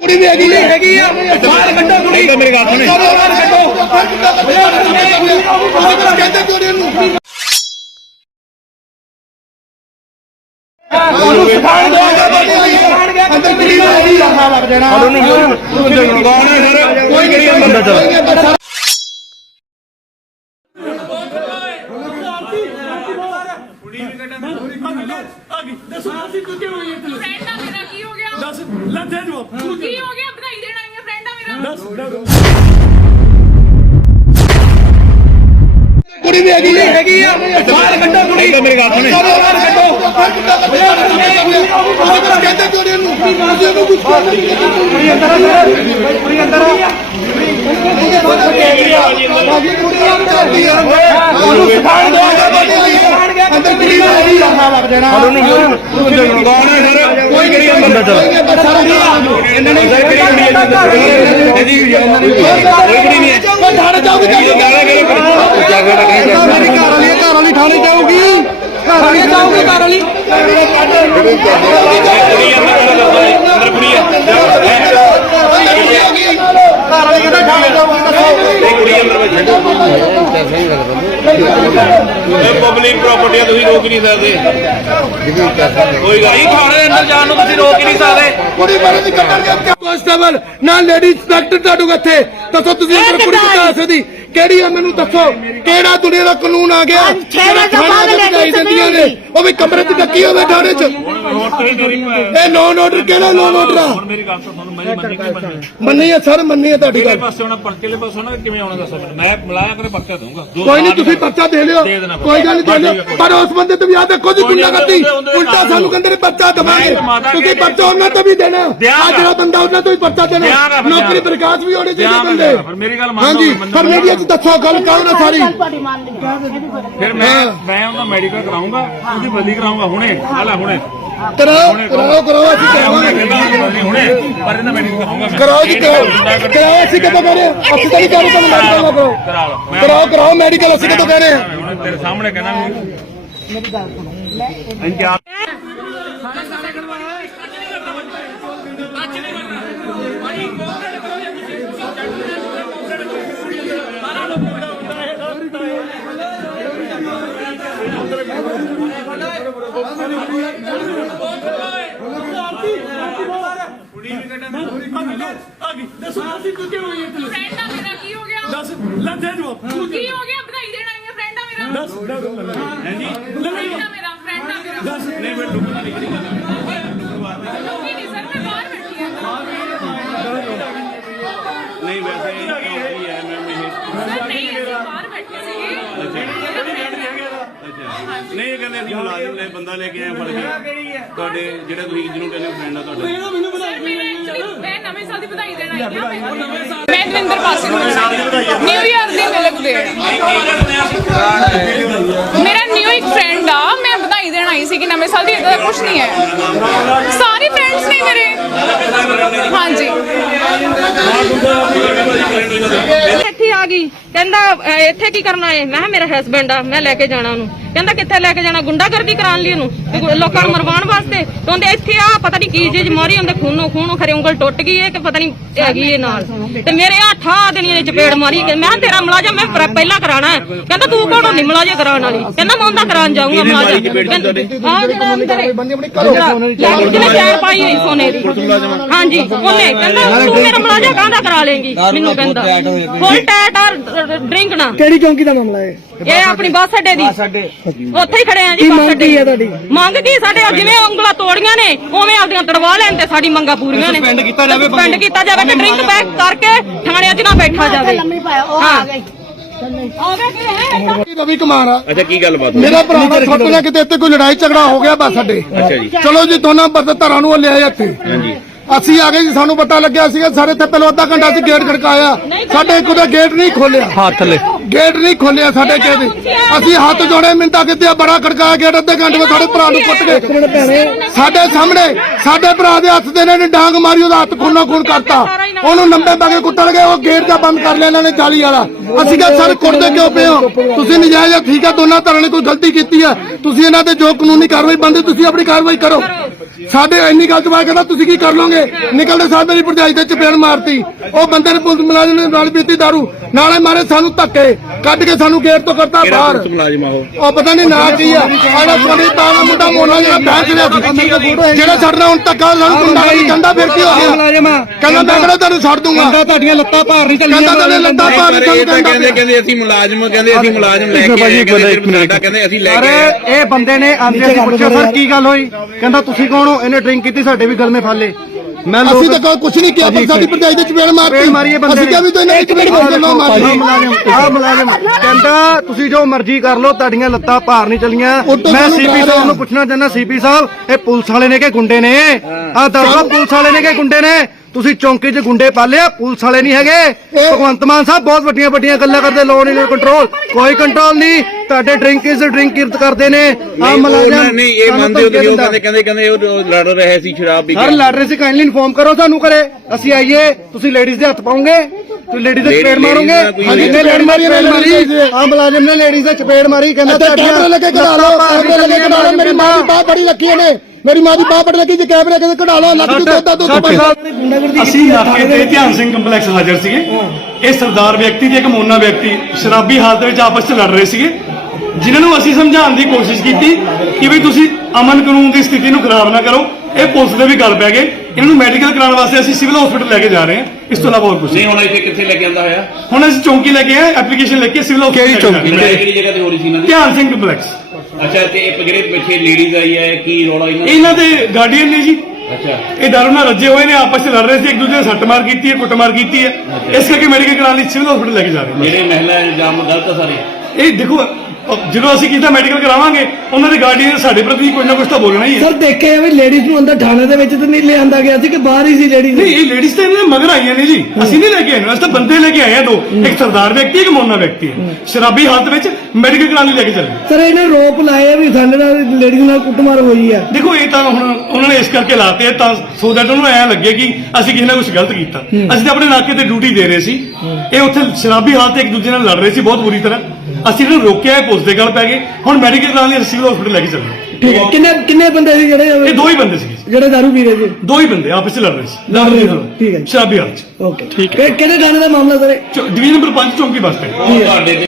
ਕੁੜੀ ਵੀ ਹੈਗੀ ਹੈਗੀ ਆ। ਬਾਹਰ ਕੱਢੋ ਕੁੜੀ। ਮੇਰੇ ਗੱਲ ਸੁਣੇ। ਬਾਹਰ ਕੱਢੋ। ਕਹਿੰਦੇ ਕੁੜੀ ਨੂੰ ਉਹਨੂੰ ਸਿਖਾਣ ਦੇ ਅੰਦਰ ਕੁੜੀ ਨੂੰ ਹੀ ਲੱਗਾ ਲੱਗ ਜਾਣਾ। ਉਹਨੂੰ ਹੈ ਸਰ। ਕੋਈ ਨਹੀਂ ਬੰਦਾ ਚਲ। ਫਰੈਂਡ ਆ ਮੇਰਾ ਕੀ ਹੋ ਗਿਆ ਦੱਸ ਲੱਥੇ ਜਵਾਬ। ਕੀ ਹੋ ਗਿਆ? ਵਧਾਈ ਦੇਣ ਆਈ ਆ ਫਰੈਂਡ ਆ ਮੇਰਾ ਕੁੜੀ ਵੀ ਹੈਗੀ ਹੈਗੀ ਆ। ਬਾਹਰ ਕੱਢੋ ਕੁੜੀ। ਮੇਰੇ ਗੱਲ ਸੁਣੇ। ਬਾਹਰ ਕੱਢੋ। ਕਹਿੰਦੇ ਕੁੜੀ ਨੂੰ। ਤੁਸੀਂ ਉਹਨੂੰ ਕੁਝ ਕੁੜੀ ਅੰਦਰ ਕੁੜੀ ਅੰਦਰ ਦੇ ਅੰਦਰ ਕੁੜੀ ਨੂੰ ਹੀ ਲੱਗਾ ਲੱਗ ਜਾਣਾ ਉਹਨੂੰ ਹੈ ਸਰ ਨਹੀਂ ਬੰਦਾ ਚਲ ਇਹਨਾਂ ਨੇ ਕਿਹੜੀ ਕੁੜੀ ਹੈ ਇਹਦੀ ਕੋਈ ਕੁੜੀ ਨਹੀਂ ਹੈ ਕੋਈ ਥਾਣੇ ਜਾਊਗੀ ਮੇਰੀ ਘਰ ਵਾਲੀ ਘਰ ਵਾਲੀ ਥਾਣੇ ਜਾਊਗੀ। ਘਰ ਵਾਲੀ ਜਾਊਗੀ ਘਰ ਵਾਲੀ। ਅੰਦਰ ਕੁੜੀ ਹੈ ਘਰ ਵਾਲੀ ਕਹਿੰਦਾ ਥਾਣੇ ਇਹ ਪਬਲਿਕ ਪ੍ਰਾਪਰਟੀ ਆ ਤੁਸੀਂ ਰੋਕ ਨਹੀਂ ਸਕਦੇ। ਕੋਈ ਗੱਲ ਨਹੀਂ ਥਾਣੇ ਦੇ ਅੰਦਰ ਜਾਣ ਨੂੰ ਤੁਸੀਂ ਰੋਕ ਹੀ ਨਹੀਂ ਸਕਦੇ। ਕੁੜੀ ਬਾਰੇ ਦੀ ਕੱਟਣਗੇ ਕਾਂਸਟੇਬਲ ਨਾ ਲੇਡੀ ਇੰਸਪੈਕਟਰ ਤੁਹਾਡੇ ਇੱਥੇ। ਦੱਸੋ ਤੁਸੀਂ ਅੰਦਰ ਕੁੜੀ ਕਿੱਦਾਂ ਆ ਸਕਦੀ? ਕਿਹੜੀ ਆ ਮੈਨੂੰ ਦੱਸੋ? ਕਿਹੜਾ ਦੁਨੀਆ ਦਾ ਕਾਨੂੰਨ ਆ ਗਿਆ? ਜਿਹੜਾ ਥਾਣੇ ਦੇ ਭਜਾਈ ਦਿੰਦੀਆਂ ਨੇ ਉਹ ਵੀ ਕਮਰੇ 'ਚ ਡੱਕੀ ਹੋਵੇ ਥਾਣੇ 'ਚ। ਇਹ ਨੌਨ ਆਰਡਰ ਕਿਹੜਾ ਨੌਨ ਆਰਡਰ ਆ? ਮੇਰੀ ਗੱਲ ਤਾਂ ਤੁਹਾਨੂੰ ਮੇਰੀ ਮੰਨੀ ਕਿ ਮੰਨੀ। ਮੰਨੀ ਆ ਸਰ ਮੰਨੀ ਆ ਤੁਹਾਡੀ ਗੱਲ। ਪਾਸੇ ਹੋਣਾ ਪਰਕੇਲੇ ਪਾਸੇ ਹੋਣਾ ਕਿਵੇਂ ਆਉਣਾ ਦੱਸੋ ਮੈਨੂੰ? ਮੈਂ ਮਿਲਾਇਆ ਕਰੇ ਪਰਚਾ ਦਊਂਗਾ। ਕੋਈ ਨਹੀਂ ਤੁਸੀਂ ਪਰਚਾ ਦੇ ਲਿਓ। ਕੋਈ ਗੱਲ ਨਹੀਂ ਦੇ ਲਿਓ। ਪਰ ਉਸ ਬੰਦੇ ਤੇ ਵੀ ਆ ਦੇਖੋ ਜੀ ਕੋਈ ਨਹੀਂ, ਗੁੰਡਾਗਰਦੀ ਉਹਦੇ- ਉਹਦੇ ਉਲਟਾ ਸਾਨੂੰ ਕਹਿੰਦੇ ਨੇ ਪਰਚਾ ਦਵਾਂਗੇ। ਤੁਸੀਂ ਪਰਚਾ ਉਹਨਾਂ ਤੋਂ ਵੀ ਦੇਣਾ। ਆ। ਜਿਹੜਾ ਬੰਦਾ ਉਹਨਾਂ ਤੋਂ ਵੀ ਪਰਚਾ ਦੇਣਾ। ਨੌਕਰੀ। ਪ੍ਰਕਾਸ਼ ਵੀ ਹੋਣੇ ਚਾਹੀਦੇ ਬੰਦੇ ਦਿਆਂਗਾ। ਫਿਰ ਗੱਲ ਦੱਸੋ ਗੱਲ ਕੌਣ ਆ ਸਾਰੀ ਫਿਰ ਮੈਂ ਮੈਂ ਉਹਦਾ ਮੈਡੀਕਲ ਕਰਾਉਂਗਾ ਉਹਦੀ ਬਦਲੀ ਕਰਾਉਂਗਾ ਹੁਣੇ। ਹਾਲਾ ਹੁਣੇ। ਕਰਾਓ ਕਰਾਓ। ਕਰਾਓ ਅਸੀਂ ਹੁਣੇ ਕਰਾਵਾਂਗੇ। ਹੁਣੇ ਪਰ ਇਹਦਾ ਮੈਡੀਕਲ ਕਰਾਉਂਗਾ ਮੈਂ। ਕਰਾਓ ਜੀ ਕਰਾਓ। ਕਰਾਓ ਅਸੀਂ ਕਿਦੋਂ ਕਹਿ ਰਹੇ ਹਾਂ? ਅਸੀਂ ਤਾਂ ਨਹੀਂ ਕਹਿ ਰਹੇ ਤੁਹਾਨੂੰ ਮੈਡੀਕਲ ਨਾ ਕਰਾਓ। ਕਰਾ ਲਓ ਮੈਂ ਕਰਾਓ ਕਰਾਓ ਮੈਡੀਕਲ ਅਸੀਂ ਕਿਦੋਂ ਕਹਿ ਰਹੇ ਹਾਂ? ਮੈਂ ਹੁਣ ਤੇਰੇ ਸਾਹਮਣੇ ਕਹਿੰਦਾ ਮੇਰੀ ਗੱਲ ਸੁਣੋ ਫਰੈਂਡ ਆ ਮੇਰਾ ਕੀ ਹੋ ਗਿਆ? ਦੱਸ ਲੱਥੇ ਜਵਾਬ ਕੀ ਹੋ ਗਿਆ? ਵਧਾਈ ਦੇਣ ਆ ਫਰੈਂਡ ਆ ਮੇਰਾ? ਦੱਸ ਹਾਂਜੀ ਫਰੈਂਡ ਆ ਮੇਰਾ ਫਰੈਂਡ ਆ ਮੇਰਾ। ਦੱਸ। ਨਹੀਂ ਮੈਂ ਡੁੱਬਣਾ ਨਹੀਂ ਨਹੀਂ ਇਹ ਕਹਿੰਦੇ ਅਸੀਂ ਮੁਲਾਜ਼ਮ ਨੇ ਬੰਦਾ ਲੈ ਕੇ ਆਏ ਫੜ ਕੇ। ਤੁਹਾਡੇ ਜਿਹੜੇ ਤੁਸੀਂ ਜਿਹਨੂੰ ਕਹਿੰਦੇ ਫਰੈਂਡ ਆ ਤੁਹਾਡੇ। ਮੈਂ ਨਵੇਂ ਸਾਲ ਦੀ ਵਧਾਈ ਦੇਣ ਆਈ ਮੈਂ ਦਵਿੰਦਰ ਪਾਸੇ ਨੂੰ ਨਿਊ ਇਅਰ ਦੀ ਮਿਲਕ ਦੇ ਮੇਰਾ ਨਿਊ ਇੱਕ ਫਰੈਂਡ ਆ। ਮੈਂ ਵਧਾਈ ਦੇਣ ਆਈ ਸੀ ਕਿ ਨਵੇਂ ਸਾਲ ਦੀ ਇਦਾਂ ਦਾ ਕੁਝ ਨਹੀਂ ਹੈ। ਸਾਰੇ ਫਰੈਂਡਸ ਨੇ ਮੇਰੇ। ਹਾਂਜੀ। ਇੱਥੇ ਆ ਗਈ। ਕਹਿੰਦਾ ਅਹ, ਇੱਥੇ ਕੀ ਕਰਨਾ ਹੈ ਮੈਂ ਕਿਹਾ ਮੇਰਾ ਹਸਬੰਡ ਆ ਮੈਂ ਲੈ ਕੇ ਜਾਣਾ ਉਹਨੂੰ। ਕਹਿੰਦਾ ਕਿੱਥੇ ਲੈ ਕੇ ਜਾਣਾ? ਗੁੰਡਾਗਰਦੀ ਕਰਾਉਣ ਲਈ ਉਹਨੂੰ? ਤੇ ਗੁ- ਲੋਕਾਂ ਨੂੰ ਮਰਵਾਉਣ ਵਾਸਤੇ। ਤੇ ਉਹਦੇ ਇੱਥੇ ਆ ਪਤਾ ਨਹੀਂ ਕੀ ਚੀਜ਼ ਮਾਰੀ ਉਹਦੇ ਖੂਨੋਂ ਖੂਨ ਖਰੇ ਉਂਗਲ ਟੁੱਟ ਗਈ ਹੈ ਕਿ ਪਤਾ ਨਹੀਂ ਹੈਗੀ ਇਹ ਨਾਲ। ਤੇ ਮੇਰੇ ਆ ਠਾ ਦੇਣੀ ਨੇ ਚਪੇੜ ਮਾਰੀ ਕਿ ਮੈਂ ਕਿਹਾ ਤੇਰਾ ਮੁਲਾਜ਼ਮ ਮੈਂ ਪਰ- ਪਹਿਲਾਂ ਕਰਾਣਾ ਹੈ। ਕਹਿੰਦਾ ਤੂੰ ਕੌਣ ਨਹੀਂ ਮੁਲਾਜ਼ਮ ਕਰਾਉਣ ਵਾਲੀ? ਕਹਿੰਦਾ ਮੈਂ ਉਹਦਾ ਕਰਾਉਣ ਜਾਊਂਗਾ ਮੁਲਾਜ਼ਮ। ਕਹਿੰਦਾ ਹਾਂ ਜਿਹੜਾ ਅੰਦਰ ਹੈ। ਜਿਹਨੇ ਚੈਨ ਪਾਈ ਹੋਈ ਸੋਨੇ ਦੀ? ਹਾਂਜੀ ਉਹਨੇ ਕਹਿੰਦਾ ਤੂੰ ਮੇਰਾ ਮੁਲਾਜ਼ਮ ਕਾਹਦਾ ਕਰਾ ਲੇਂਗੀ? ਮੈਨੂੰ ਕਹਿੰਦਾ ਫੁੱਲ ਟੈਟ ਔਰ ਡਰਿੰਕ ਨਾ। ਕਿਹੜੀ ਚੌਂਕੀ ਦਾ ਮਾਮਲਾ ਹੈ? ਇਹ ਆਪਣੀ ਬੱਸ ਅੱਡੇ ਦੀ। ਉੱਥੇ ਹੀ ਖੜੇ ਆ ਜੀ ਬੱਸ ਅੱਡੇ। ਦੀ ਮੰਗ ਕੀ? ਸਾਡੇ ਆ ਜਿਵੇਂ ਉਂਗਲਾਂ ਤੋੜੀਆਂ ਨੇ ਉਵੇਂ ਆਪਦੀਆਂ ਤੜਵਾ ਲੈਣ ਤੇ ਸਾਡੀ ਮੰਗਾਂ ਪੂਰੀਆਂ ਨੇ। ਸਸਪੈਂਡ ਕੀਤਾ ਜਾਵੇ ਸਸਪੈਂਡ ਕੀਤਾ ਜਾਵੇ ਕਿ ਡਰਿੰਕ ਬੈਕ ਕਰਕੇ ਥਾਣਿਆਂ 'ਚ ਨਾ ਬੈਠਾ ਜਾਵੇ। ਹਾਂ। ਆਵੇ ਕੀ ਹੈ? ਰਵੀ ਕੁਮਾਰ ਆ। ਅੱਛਾ ਕੀ ਗੱਲ ਬਾਤ ਮੇਰਾ ਭਰਾ ਦਾ ਸੱਤ ਜਾਂ ਕਿਤੇ ਇੱਥੇ ਕੋਈ ਲੜਾਈ ਝਗੜਾ ਹੋ ਗਿਆ ਬਸ ਸਾਡੇ ਅੱਛਾ ਜੀ। ਚਲੋ ਜੀ ਦੋਨਾਂ ਬਰਦ ਧਰਾਂ ਨੂੰ ਉਹ ਲਿਆਏ ਇੱਥੇ। ਹਾਂਜੀ। ਅਸੀਂ ਆ ਗਏ ਜੀ ਸਾਨੂੰ ਪਤਾ ਲੱਗਿਆ ਸੀਗਾ ਸਾਰੇ ਇੱਥੇ ਪਹਿਲਾਂ ਅੱਧਾ ਘੰਟਾ ਅਸੀਂ ਗੇਟ ਖੜਕਾਇਆ। ਸਾਡੇ ਇੱਕ ਉਹਦਾ ਗੇਟ ਨਹੀਂ ਖੋਲਿਆ ਹੱਥ ਲੈ ਗੇਟ ਨਹੀਂ ਖੋਲਿਆ ਸਾਡੇ ਕਿਸੇ ਅਸੀਂ ਹੱਥ ਜੋੜੇ ਮਿੰਤਾ ਕਿਤੇ ਬੜਾ ਖੜਕਾਇਆ ਗੇਟ ਅੱਧੇ ਘੰਟੇ ਵਿੱਚ ਸਾਡੇ ਭਰਾ ਨੂੰ ਕੁੱਟ ਗਏ ਸਾਡੇ ਸਾਹਮਣੇ ਸਾਡੇ ਭਰਾ ਦੇ ਹੱਥ ਦੇ ਨੇ ਡਾਂਗ ਮਾਰੀ ਉਹਦਾ ਹੱਥ ਖੂਨੋ ਖੂਨ ਕਰਤਾ। ਉਹਨੂੰ ਪਾ ਕੇ ਕੁੱਟਣ ਗਏ ਉਹ ਗੇਟ ਦਾ ਬੰਦ ਕਰ ਲਿਆ ਇਹਨਾਂ ਨੇ ਜਾਲੀ ਵਾਲਾ। ਅਸੀਂ ਕਿਹਾ ਸਰ ਕੁੱਟਦੇ ਕਿਉਂ ਪਏ ਹੋ? ਤੁਸੀਂ ਨਜਾਇਜ਼ ਠੀਕ ਆ ਦੋਨਾਂ ਧਰਾਂ ਨੇ ਕੋਈ ਗਲਤੀ ਕੀਤੀ ਹੈ ਤੁਸੀਂ ਇਹਨਾਂ ਤੇ ਜੋ ਕਾਨੂੰਨੀ ਕਾਰਵਾਈ ਬੰਦੇ ਤੁਸੀਂ ਆਪਣੀ ਕਾਰਵਾਈ ਕਰੋ। ਸਾਡੇ ਇੰਨੀ ਗੱਲ ਜਵਾਬ ਕਹਿੰਦਾ, ਤੁਸੀਂ ਕੀ ਕਰ ਲੋਗੇ ਨਿਕਲਦੇ ਸਾਹਿਬ ਮੇਰੀ ਭਰਜਾਈ ਤੇ ਚਪੇੜ ਮਾਰਤੀ। ਉਹ ਬੰਦੇ ਨੇ ਪੁਲਿਸ ਮੁਲਾਜ਼ਮ ਨੇ ਨਾਲ ਪੀਤੀ ਦਾਰੂ। ਨਾਲੇ ਮਾਰੇ ਸਾਨੂੰ ਧੱਕੇ ਕੱਢ ਕੇ ਸਾਨੂੰ ਗੇਟ ਤੋਂ ਕਰਤਾ ਬਾਹਰ। ਪੁਲਿਸ ਮੁਲਾਜ਼ਮ ਆ ਉਹ? ਪਤਾ ਨਹੀਂ ਨਾਂ ਕੀ ਆ। ਆਲਾ ਸੋਨੀ ਤਾਂ ਦਾ ਮੁੰਡਾ ਮੋਨਾ ਜਿਹੜਾ ਬੈਂਚ ਰਿਹਾ ਸੀ। ਜਿਹੜਾ ਛੱਡਣਾ ਹੁਣ ਧੱਕਾ ਸਾਨੂੰ ਗੁੰਡਾ ਨਹੀਂ ਕਹਿੰਦਾ ਫਿਰ ਕੀ ਹੋ ਗਿਆ? ਕਹਿੰਦਾ ਮੈਂ ਕਿਹੜਾ ਤੈਨੂੰ ਛੱਡ ਦੂੰਗਾ? ਤੁਹਾਡੀਆਂ ਲੱਤਾਂ ਭਾਰ ਨਹੀਂ ਕਹਿੰਦਾ ਤੇਰੇ ਲੱਤਾਂ ਭਾਰ ਪਰ ਨਹੀਂ ਕਹਿੰਦੇ ਕਹਿੰਦੇ ਅਸੀਂ ਮੁਲਾਜ਼ਮ ਕਹਿੰਦੇ ਅਸੀਂ ਮੁਲਾਜ਼ਮ ਲੈ ਕੇ ਆਏ ਕਹਿੰਦੇ ਕਹਿੰਦੇ ਅਸੀਂ ਲੈ ਕੇ ਆਏ। ਅਰੇ ਇਹ ਬੰਦੇ ਨੇ ਆਂਦੇ ਪੁੱਛਿਆ ਸਰ ਕੀ ਗੱਲ ਹੋਈ? ਕਹਿੰਦਾ ਤੁਸੀਂ ਕੌਣ ਹੋ? ਇਹਨੇ ਡਰਿੰਕ ਕੀਤੀ ਸਾਡੇ ਵੀ ਗਲਮੇ ਫਾਲੇ ਮੈਂ ਲੋਕ- ਅਸੀਂ ਤਾਂ ਕੋਈ ਕੁਝ ਨਹੀਂ ਕੀਤਾ ਪਰ ਸਾਡੀ ਭਰਜਾਈ ਦੇ ਚਪੇੜ ਮਾਰਤੀ। ਚਪੇੜ ਮਾਰੀ ਇਹ ਬੰਦੇ ਅਸੀਂ ਕਿਹਾ ਵੀ ਤੂੰ ਇਹਨਾਂ ਦੀ ਚਪੇੜ ਮਾਰ ਆਹ ਮਾਰੀ ਮੁਲਾਜ਼ਮ ਆਹ ਮੁਲਾਜ਼ਮ ਕਹਿੰਦਾ ਤੁਸੀਂ ਜੋ ਮਰਜ਼ੀ ਕਰ ਲਓ ਤੁਹਾਡੀਆਂ ਲੱਤਾਂ ਭਾਰ ਨਹੀਂ ਚਲੀਆਂ। ਉੱਤੋਂ ਮੈਂ ਤੁਹਾਨੂੰ ਸੀਪੀ ਡਰਾ ਸਾਹਿਬ ਰਿਹਾ। ਨੂੰ ਪੁੱਛਣਾ ਚਾਹੁੰਦਾ ਸੀਪੀ ਸਾਹਿਬ ਇਹ ਪੁਲਿਸ ਵਾਲੇ ਨੇ ਕਿ ਗੁੰਡੇ ਨੇ? ਆਹ ਦੱਸੋ ਪੁਲਿਸ ਵਾਲੇ ਨੇ ਕਿ ਗੁੰਡੇ ਨੇ? ਤੁਸੀਂ ਚੌਂਕੀ 'ਚ ਗੁੰਡੇ ਪਾਲਿਆ ਪੁਲਿਸ ਵਾਲੇ ਨਹੀਂ ਹੈਗੇ। ਭਗਵੰਤ ਮਾਨ ਸਾਹਿਬ ਬਹੁਤ ਵੱਡੀਆਂ ਵੱਡੀਆਂ ਗੱਲਾਂ ਕਰਦੇ ਲੋ ਨਹੀਂ ਕੰਟਰੋਲ ਕੋਈ ਕੰਟਰੋਲ ਨਹੀਂ। ਤੁਹਾਡੇ ਡਰਿੰਕ ਇਜ਼ ਡਰਿੰਕ ਕਿਰਤ ਕਰਦੇ ਨੇ। ਉਹ ਮੁਲਾਜ਼ਮ ਨਹੀਂ ਇਹ ਮੰਨਦੇ ਹੋ ਤੁਸੀਂ ਉਹ ਧਮਕੀਆਂ ਕਹਿੰਦੇ ਕਹਿੰਦੇ ਕਹਿੰਦੇ ਉਹ ਲੜ ਰਹੇ ਸੀ ਸ਼ਰਾਬ ਵੀ ਸਰ ਲੜ ਰਹੇ ਸੀ ਕਾਈਂਡਲੀ ਇਨਫੋਰਮ ਕਰੋ ਸਾਨੂੰ ਕਰੇ ਅਸੀਂ ਆਈਏ ਤੁਸੀਂ ਲੇਡੀਜ਼ ਦੇ ਹੱਥ ਪਾਉਂਗੇ ਤੁਸੀਂ ਲੇਡੀਜ਼ ਦੇ ਚਪੇੜ ਮਾਰੋਗੇ। ਹਾਂਜੀ ਨਹੀਂ। ਲੇਡੀ ਮਾਰੀ ਲੇਡੀ ਮਾਰੀ। ਆ ਮੁਲਾਜ਼ਮ ਨੇ ਲੇਡੀਜ਼ ਦੇ ਚਪੇੜ ਮਾਰੀ ਕਹਿੰਦਾ ਕੈਮਰੇ ਲੱਗੇ ਕਢਾ ਲਓ। ਕੈਮਰੇ ਲੱਗੇ ਕਢਾ ਲਓ। ਮੇਰੀ ਮਾਂ ਦੀ ਬਾਹ ਬੜੀ ਲੱਗੀ ਨੇ ਮੇਰੀ ਮਾਂ ਦੀ ਬਾਹ ਲੱਗੀ ਜੇ ਕੈਮਰੇ ਕਹਿੰਦੇ ਕਢਾ ਲਓ ਲੱਗ ਜੂ ਦੁੱਧ ਦਾ ਦੁੱਧ ਅਸੀਂ ਇਲਾਕੇ ਤੇ ਧਿਆਨ ਸਿੰਘ ਕੰਪਲੈਕਸ ਹਾਜ਼ਰ ਸੀਗੇ। ਇਹ ਸਰਦਾਰ ਵਿਅਕਤੀ ਤੇ ਇੱਕ ਮੋਨਾ ਵਿਅਕਤੀ ਸ਼ਰਾਬੀ ਹਾਲਤ ਵਿੱਚ ਆਪਸ ਵਿੱਚ ਲੜ ਰਹੇ ਸੀਗੇ। ਜਿਨ੍ਹਾਂ ਨੂੰ ਅਸੀਂ ਸਮਝਾਉਣ ਦੀ ਕੋਸ਼ਿਸ਼ ਕੀਤੀ ਕਿ ਵੀ ਤੁਸੀਂ ਅਮਨ ਕਾਨੂੰਨ ਦੀ ਸਥਿਤੀ ਨੂੰ ਖਰਾਬ ਨਾ ਕਰੋ। ਇਹ ਪੁਲਿਸ ਦੇ ਵੀ ਗੱਲ ਪੈ ਗਏ। ਇਹਨਾਂ ਨੂੰ ਮੈਡੀਕਲ ਕਰਾਉਣ ਵਾਸਤੇ ਅਸੀਂ ਸਿਵਲ ਹਸਪੀਟਲ ਲੈ ਕੇ ਜਾ ਰਹੇ ਹਾਂ। ਇਸ ਤੋਂ ਇਲਾਵਾ ਹੋਰ ਕੁਝ ਨਹੀਂ ਹੁਣ ਇੱਥੇ ਕਿੱਥੇ ਲੈ ਕੇ ਆਂਦਾ ਹੋਇਆ? ਹੁਣ ਅਸੀਂ ਚੌਂਕੀ ਲੈ ਕੇ ਆਏ ਐਪਲੀਕੇਸ਼ਨ ਲੈ ਕੇ ਸਿਵਲ ਹਸਪੀਟਲ ਕਿਹੜੀ ਚੌਂਕੀ? ਕਿਹੜੀ ਜਗ੍ਹਾ ਤੇ ਹੋ ਰਹੀ ਸੀ ਇਹਨਾਂ ਦੀ? ਧਿਆਨ ਸਿੰਘ ਕੰਪਲੈਕਸ। ਅੱਛਾ ਤੇ ਇਹ ਜਿਹੜੇ ਪਿੱਛੇ ਲੇਡੀਜ਼ ਆਈ ਹੈ ਕੀ ਰੌਲਾ ਇਹਨਾਂ ਦਾ? ਇਹਨਾਂ ਦੇ ਗਾਰਡੀਅਨ ਨੇ ਜੀ। ਅੱਛਾ। ਇਹ ਦਾਰੂ ਨਾਲ ਰੱਜੇ ਹੋਏ ਨੇ ਆਪਸ ਵਿੱਚ ਲੜ ਰਹੇ ਸੀ ਇੱਕ ਦੂਜੇ ਨੂੰ ਸੱਟ ਮਾਰ ਕੀਤੀ ਹੈ ਕੁੱਟਮਾਰ ਕੀਤੀ ਹੈ। ਇਸ ਕਰਕੇ ਮੈਡੀਕਲ ਕਰਾਉਣ ਲਈ ਸਿਵਲ ਹਸਪੀਟਲ ਲੈ ਕੇ ਜਾ ਰਹੇ ਹਾਂ ਜਿਹੜੇ ਮਹਿਲਾ ਇਲਜ਼ਾਮ ਗਲਤ ਆ ਸਾਰੇ। ਇਹ ਦੇਖੋ ਜਦੋਂ ਅਸੀਂ ਕੀਤਾ ਮੈਡੀਕਲ ਕਰਾਵਾਂਗੇ ਉਹਨਾਂ ਦੇ ਗਾਰਡੀਅਨ ਸਾਡੇ ਪ੍ਰਤੀ ਕੁਝ ਨਾ ਕੁਝ ਤਾਂ ਬੋਲਣਾ ਹੀ ਹੈ। ਸਰ ਦੇਖਿਆ ਵੀ ਲੇਡੀਜ਼ ਨੂੰ ਅੰਦਰ ਥਾਣੇ ਦੇ ਵਿੱਚ ਤਾਂ ਨਹੀਂ ਲਿਆਂਦਾ ਗਿਆ ਸੀ ਕਿ ਬਾਹਰ ਹੀ ਸੀ ਲੇਡੀਜ਼ ਨਹੀਂ ਇਹ ਲੇਡੀਜ਼ ਤਾਂ ਇਹਨਾਂ ਦੇ ਮਗਰ ਆਈਆਂ ਨੇ ਜੀ। ਅਸੀਂ ਨਹੀਂ ਲੈ ਕੇ ਆਏ ਅਸੀਂ ਤਾਂ ਬੰਦੇ ਲੈ ਕੇ ਆਏ ਆ ਦੋ। ਇੱਕ ਸਰਦਾਰ ਵਿਅਕਤੀ ਇੱਕ ਮੋਨਾ ਵਿਅਕਤੀ ਹੈ। ਸ਼ਰਾਬੀ ਹਾਲਤ ਵਿੱਚ ਮੈਡੀਕਲ ਕਰਾਉਣ ਲਈ ਲੈ ਕੇ ਚੱਲੇ। ਸਰ ਇਹਨੇ ਰੋਪ ਲਾਏ ਆ ਵੀ ਸਾਡੇ ਨਾਲ ਲੇਡੀਜ਼ ਨਾਲ ਕੁੱਟਮਾਰ ਹੋਈ ਆ। ਦੇਖੋ ਇਹ ਤਾਂ ਹੁਣ ਉਹਨਾਂ ਨੇ ਇਸ ਕਰਕੇ ਲਾਤੇ ਤਾਂ ਸੋ ਦੈਟ ਉਹਨੂੰ ਐ ਲੱਗੇ ਕਿ ਅਸੀਂ ਕਿਸੇ ਨਾਲ ਕੁਝ ਗਲਤ ਕੀਤਾ। ਅਸੀਂ ਤਾਂ ਆਪਣੇ ਨਾਕੇ ਤੇ ਡਿਊਟੀ ਦੇ ਰਹੇ ਸੀ। ਇਹ ਉੱਥੇ ਸ਼ਰਾਬੀ ਹਾਲਤ ਇੱਕ ਦੂਜੇ ਨਾਲ ਲੜ ਰਹੇ ਸੀ ਬਹੁਤ ਬੁਰੀ ਤਰ੍ਹਾਂ। ਅਸੀਂ ਇਹਨੂੰ ਰੋਕਿਆ ਇਹ ਪੁਲਿਸ ਦੇ ਗੱਲ ਪੈ ਗਏ। ਹੁਣ ਮੈਡੀਕਲ ਕਰਾਉਣ ਲਈ ਸਿਵਲ ਹਸਪੀਟਲ ਲੈ ਕੇ ਚੱਲੇ ਠੀਕ ਹੈ। ਕਿੰਨੇ ਕਿੰਨੇ ਬੰਦੇ ਸੀ ਇਹ ਜਿਹੜੇ ਦੋ ਹੀ ਬੰਦੇ ਸੀ ਜਿਹੜੇ ਦਾਰੂ ਪੀ ਰਹੇ ਸੀ? ਦੋ ਹੀ ਬੰਦੇ ਆਪਸ ਵਿੱਚ ਲੜ ਰਹੇ ਸੀ। ਲੜ ਰਹੇ ਸੀ, ਠੀਕ ਹੈ। ਸ਼ਰਾਬੀ ਹਾਲਤ ਚ। ਓਕੇ। ਠੀਕ ਹੈ। ਕਿਹੜੇ ਥਾਣੇ ਦਾ ਮਾਮਲਾ ਸਰ? ਇਹ? ਡਿਵੀਜ਼ਨ ਨੰਬਰ 5 ਚੌਂਕੀ ਬੱਸ ਸਟੈਂਡ। ਤੁਹਾਡੇ ਤੇ